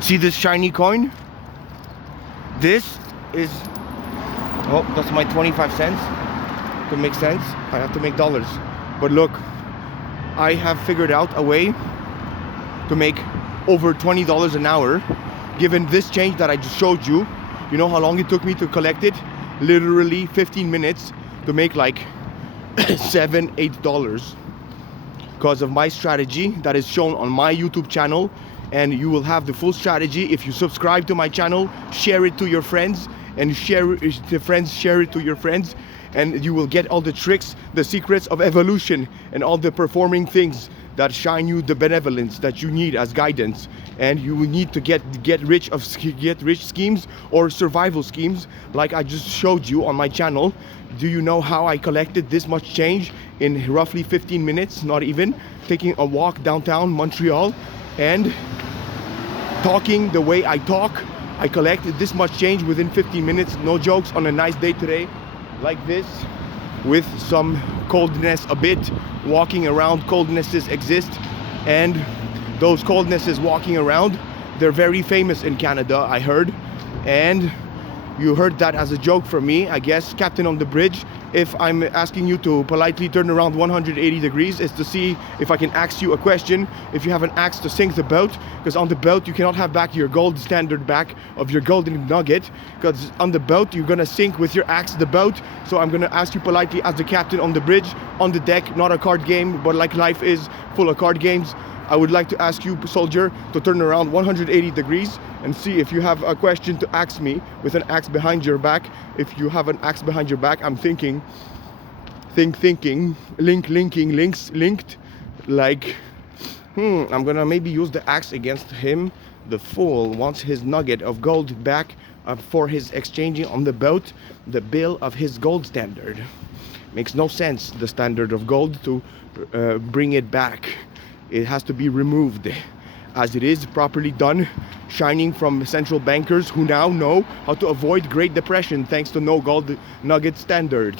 See this shiny coin? This is, oh, that's my 25 cents. To make sense, I have to make dollars. But look, I have figured out a way to make over $20 an hour given this change that I just showed you. You know how long it took me to collect it? Literally 15 minutes to make like $7-8 because of my strategy that is shown on my YouTube channel. And you will have the full strategy if you subscribe to my channel, share it to your friends, and share it to your friends, and you will get all the tricks, the secrets of evolution, and all the performing things that shine you the benevolence that you need as guidance. And you will need to get rich schemes or survival schemes like I just showed you on my channel. Do you know how I collected this much change in roughly 15 minutes? Not even. Taking a walk downtown Montreal and talking the way I talk, I collected this much change within 15 minutes, no jokes, on a nice day today, like this, with some coldness a bit, walking around. Coldnesses exist, and those coldnesses walking around, they're very famous in Canada, I heard, and you heard that as a joke from me, I guess. Captain on the Bridge, if I'm asking you to politely turn around 180 degrees, is to see if I can ask you a question. If you have an axe to sink the boat, because on the boat you cannot have back your gold standard back of your golden nugget, because on the boat you're gonna sink with your axe the boat. So I'm gonna ask you politely as the captain on the bridge, on the deck, not a card game, but like life is full of card games. I would like to ask you, soldier, to turn around 180 degrees and see if you have a question to ask me with an axe behind your back. If you have an axe behind your back, I'm thinking, linked, like, I'm gonna maybe use the axe against him. The fool wants his nugget of gold back for his exchanging on the boat, the bill of his gold standard. Makes no sense, the standard of gold, to bring it back. It has to be removed as it is, properly done, shining from central bankers who now know how to avoid Great Depression thanks to no gold nugget standard.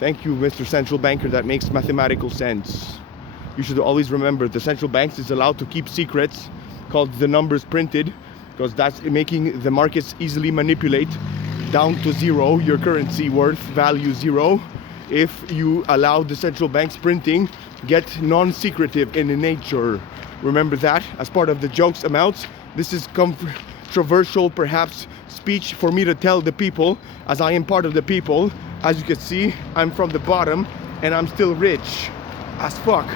Thank you, Mr. Central Banker. That makes mathematical sense. You should always remember the central banks is allowed to keep secrets called the numbers printed, because that's making the markets easily manipulate down to zero, your currency worth value zero. If you allow the central bank's printing get non-secretive in nature. Remember that as part of the jokes amounts. This is controversial, perhaps, speech for me to tell the people, as I am part of the people. As you can see, I'm from the bottom and I'm still rich as fuck,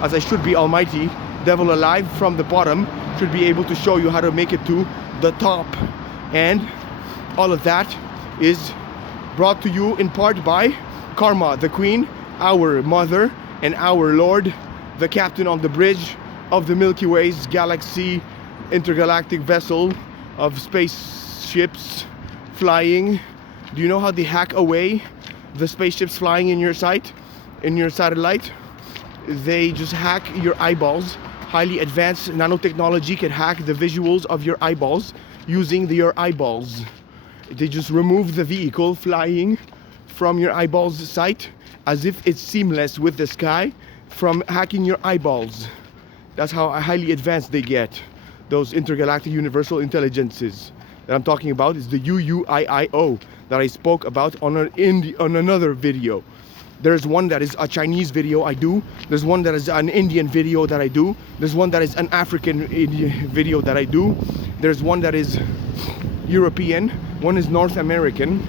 as I should be. Almighty devil alive from the bottom should be able to show you how to make it to the top. And all of that is brought to you in part by Karma, the Queen, our mother, and our Lord, the captain on the bridge of the Milky Way's galaxy intergalactic vessel of spaceships flying. Do you know how they hack away the spaceships flying in your sight, in your satellite? They just hack your eyeballs. Highly advanced nanotechnology can hack the visuals of your eyeballs using your eyeballs. They just remove the vehicle flying from your eyeballs' sight as if it's seamless with the sky from hacking your eyeballs. That's how highly advanced they get. Those intergalactic universal intelligences that I'm talking about is the UUIIO that I spoke about on another video. There's one that is a Chinese video I do. There's one that is an Indian video that I do. There's one that is an African video that I do. There's one that is European. One is North American.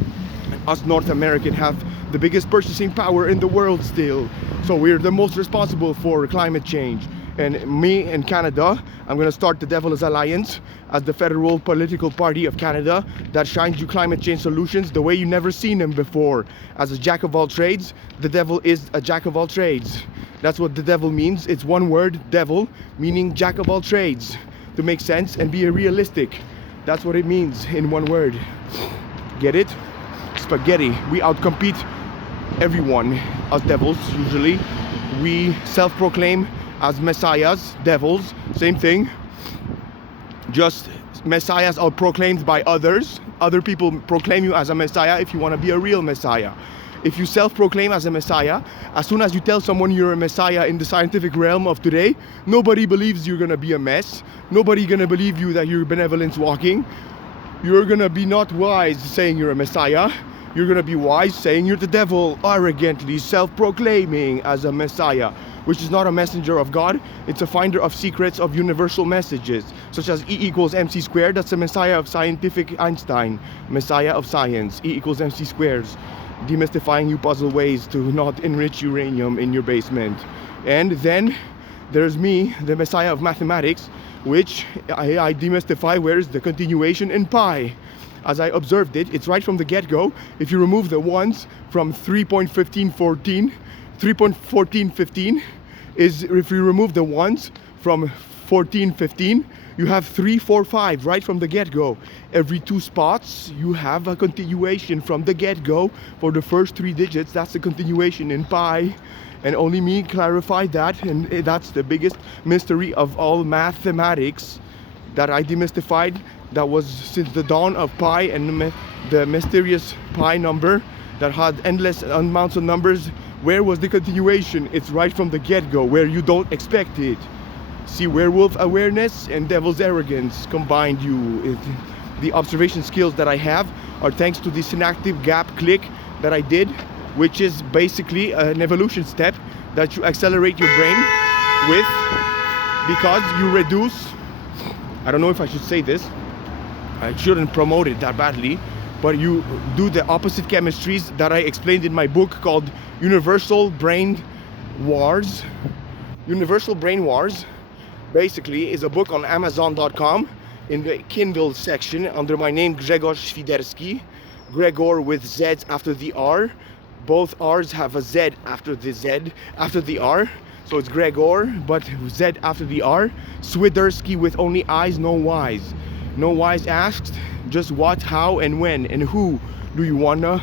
Us North American have the biggest purchasing power in the world still. So we're the most responsible for climate change. And me and Canada, I'm gonna start the Devil's Alliance as the federal political party of Canada that shines you climate change solutions the way you never seen them before. As a jack of all trades, the devil is a jack of all trades. That's what the devil means. It's one word, devil, meaning jack of all trades. To make sense and be realistic. That's what it means in one word. Get it? Spaghetti. We outcompete everyone as devils usually. We self-proclaim as messiahs, devils, same thing. Just messiahs are proclaimed by others. Other people proclaim you as a messiah if you want to be a real messiah. If you self-proclaim as a messiah, as soon as you tell someone you're a messiah in the scientific realm of today, nobody believes you're gonna be a mess. Nobody gonna believe you that you're benevolence walking. You're gonna be not wise saying you're a messiah. You're gonna be wise saying you're the devil, arrogantly self-proclaiming as a messiah, which is not a messenger of God. It's a finder of secrets of universal messages, such as E equals MC squared. That's the messiah of scientific Einstein, messiah of science. E equals MC squares, demystifying you puzzle ways to not enrich uranium in your basement. And then there's me, the messiah of mathematics, which I demystify. Where's the continuation in pi? As I observed it, it's right from the get-go. If you remove the ones from 3.1415, is if you remove the ones from 1415, you have 3, 4, 5 right from the get-go. Every 2 spots, you have a continuation from the get-go for the first 3 digits. That's the continuation in pi. And only me clarified that, and that's the biggest mystery of all mathematics that I demystified. That was since the dawn of pi and the mysterious pi number that had endless amounts of numbers. Where was the continuation? It's right from the get-go, where you don't expect it. See, werewolf awareness and devil's arrogance combined you. The observation skills that I have are thanks to the synaptic gap click that I did, which is basically an evolution step that you accelerate your brain with, because you reduce, I don't know if I should say this, I shouldn't promote it that badly, but you do the opposite chemistries that I explained in my book called Universal Brain Wars. Universal Brain Wars basically is a book on Amazon.com in the Kindle section under my name, Grzegorz Świderski. Gregor with Z's after the R. Both R's have a Z after the R. So it's Gregor, but Z after the R. Swiderski with only I's, no Y's. No Y's asked, just what, how, and when, and who do you wanna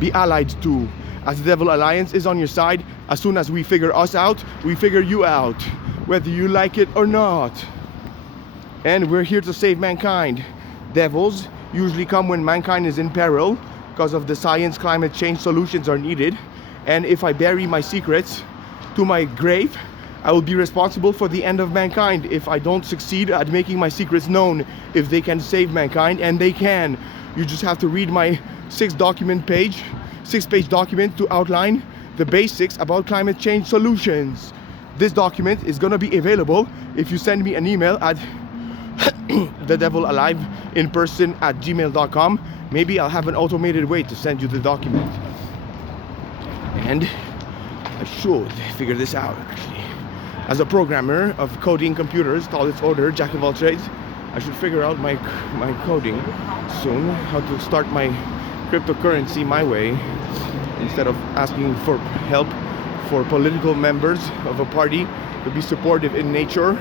be allied to? As the Devil Alliance is on your side, as soon as we figure us out, we figure you out, whether you like it or not. And we're here to save mankind. Devils usually come when mankind is in peril, because of the science climate change solutions are needed. And if I bury my secrets to my grave, I will be responsible for the end of mankind if I don't succeed at making my secrets known. If they can save mankind, and they can. You just have to read my 6-page document to outline the basics about climate change solutions. This document is gonna be available if you send me an email at thedevilalive@gmail.com. Maybe I'll have an automated way to send you the document. And I should figure this out, actually. As a programmer of coding computers, call its order, jack of all trades, I should figure out my coding soon, how to start my cryptocurrency my way, instead of asking for help for political members of a party to be supportive in nature.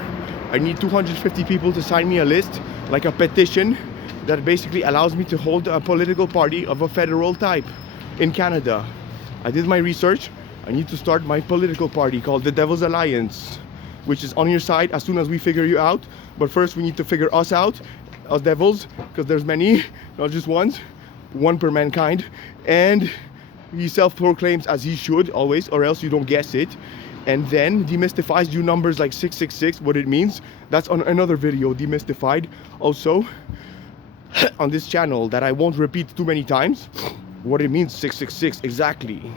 I need 250 people to sign me a list, like a petition, that basically allows me to hold a political party of a federal type in Canada. I did my research. I need to start my political party called the Devil's Alliance, which is on your side as soon as we figure you out. But first we need to figure us out, us devils, because there's many, not just one per mankind. And he self-proclaims as he should always, or else you don't guess it. And then demystifies you numbers like 666, what it means. That's on another video, demystified, also on this channel, that I won't repeat too many times. What it means, 666 exactly.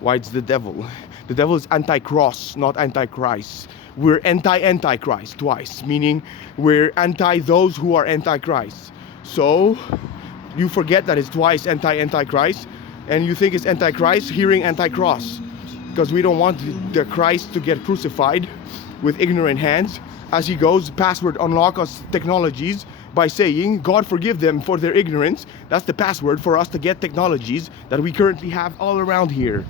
Why it's the devil. The devil is anti-cross, not anti-Christ. We're anti-Christ twice, meaning we're anti those who are anti-Christ. So you forget that it's twice anti-Christ, and you think it's anti-Christ hearing anti-cross, because we don't want the Christ to get crucified with ignorant hands as he goes password unlock us technologies by saying God forgive them for their ignorance. That's the password for us to get technologies that we currently have all around here.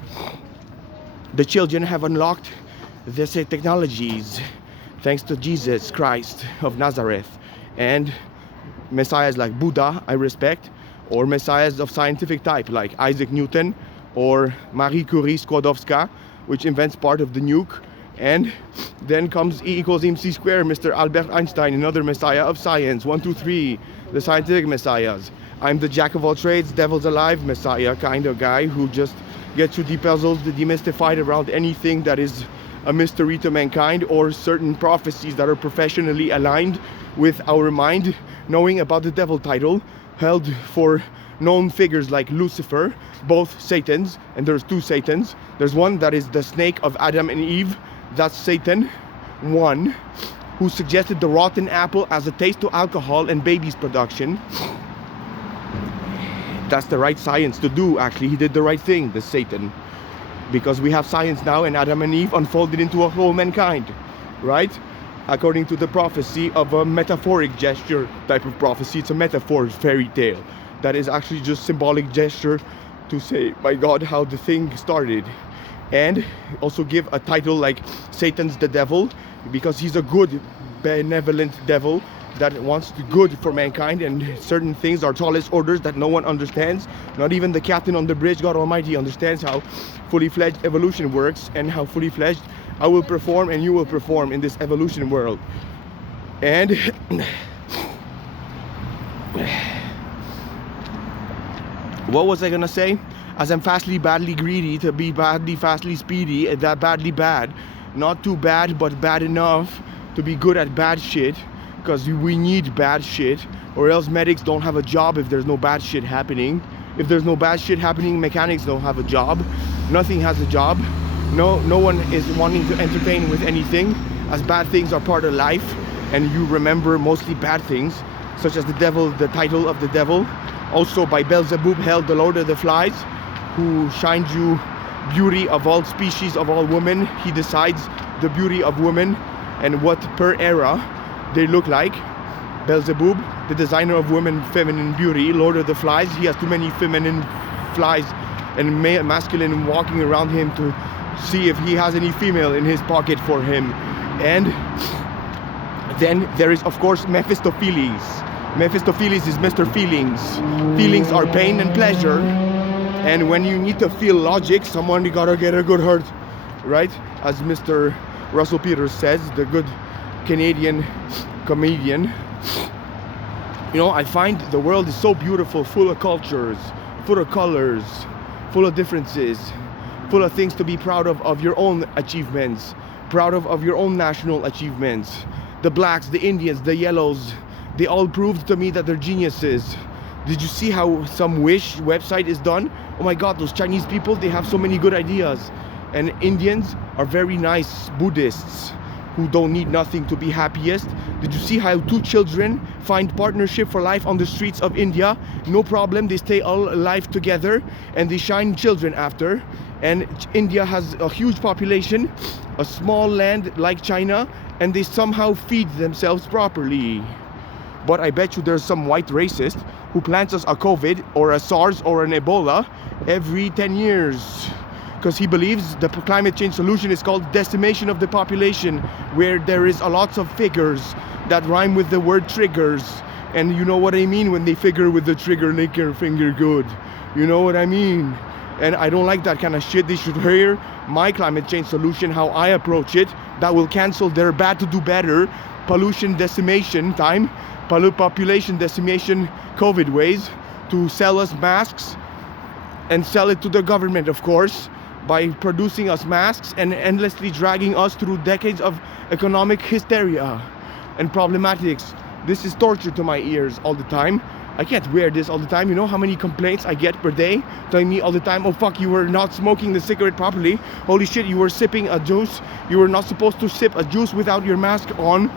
The children have unlocked these technologies thanks to Jesus Christ of Nazareth, and messiahs like Buddha I respect, or messiahs of scientific type like Isaac Newton or Marie Curie Skłodowska, which invents part of the nuke. And then comes E equals MC squared, Mr. Albert Einstein, another messiah of science. 1, 2, 3, the scientific messiahs. I'm the jack of all trades, devil's alive, messiah kind of guy who just gets to depuzzles, the demystified around anything that is a mystery to mankind, or certain prophecies that are professionally aligned with our mind, knowing about the devil title held for known figures like Lucifer, both Satans, and there's two Satans. There's one that is the snake of Adam and Eve, that's Satan one, who suggested the rotten apple as a taste to alcohol and babies production. That's the right science to do, actually. He did the right thing, the Satan, because we have science now, and Adam and Eve unfolded into a whole mankind, right? According to the prophecy of a metaphoric gesture type of prophecy. It's a metaphor, fairy tale, that is actually just symbolic gesture to say, my God, how the thing started. And also give a title like Satan's the devil, because he's a good, benevolent devil that wants the good for mankind, and certain things are tallest orders that no one understands. Not even the captain on the bridge, God Almighty, understands how fully fledged evolution works, and how fully fledged I will perform and you will perform in this evolution world. And what was I gonna say? As I'm fastly, badly greedy to be badly, fastly speedy, and that badly bad. Not too bad, but bad enough to be good at bad shit, because we need bad shit, or else medics don't have a job if there's no bad shit happening. If there's no bad shit happening, mechanics don't have a job. Nothing has a job. No one is wanting to entertain with anything, as bad things are part of life, and you remember mostly bad things, such as the devil, the title of the devil. Also by Beelzebub held the Lord of the Flies, who shines you beauty of all species, of all women. He decides the beauty of women and what per era they look like. Beelzebub, the designer of women feminine beauty. Lord of the Flies, he has too many feminine flies and masculine walking around him to see if he has any female in his pocket for him. And then there is, of course, Mephistopheles. Mephistopheles is Mr. Feelings. Feelings are pain and pleasure, and when you need to feel logic, someone gotta get a good hurt, right? As Mr. Russell Peters says, the good Canadian comedian. You know, I find the world is so beautiful, full of cultures, full of colors, full of differences, full of things to be proud of your own achievements, proud of your own national achievements. The blacks, the Indians, the yellows, they all proved to me that they're geniuses. Did you see how some Wish website is done? Oh my God, those Chinese people, they have so many good ideas. And Indians are very nice Buddhists who don't need nothing to be happiest. Did you see how two children find partnership for life on the streets of India? No problem, they stay all alive together, and they shine children after. And India has a huge population, a small land like China, and they somehow feed themselves properly. But I bet you there's some white racist who plants us a COVID or a SARS or an Ebola every 10 years. Because he believes the climate change solution is called decimation of the population, where there is a lots of figures that rhyme with the word triggers. And you know what I mean when they figure with the trigger, make your finger good. You know what I mean? And I don't like that kind of shit. They should hear my climate change solution, how I approach it. That will cancel their bad to do better, pollution decimation time, population decimation COVID ways, to sell us masks and sell it to the government, of course, by producing us masks and endlessly dragging us through decades of economic hysteria and problematics. This is torture to my ears all the time. I can't wear this all the time. You know how many complaints I get per day telling me all the time, oh fuck, you were not smoking the cigarette properly. Holy shit, you were sipping a juice. You were not supposed to sip a juice without your mask on.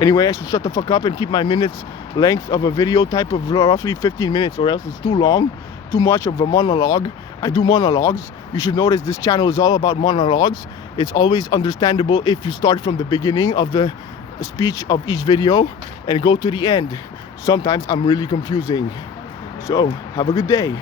Anyway, I should shut the fuck up and keep my minutes length of a video type of roughly 15 minutes, or else it's too long, too much of a monologue. I do monologues. You should notice this channel is all about monologues. It's always understandable if you start from the beginning of the speech of each video and go to the end. Sometimes I'm really confusing. So, have a good day.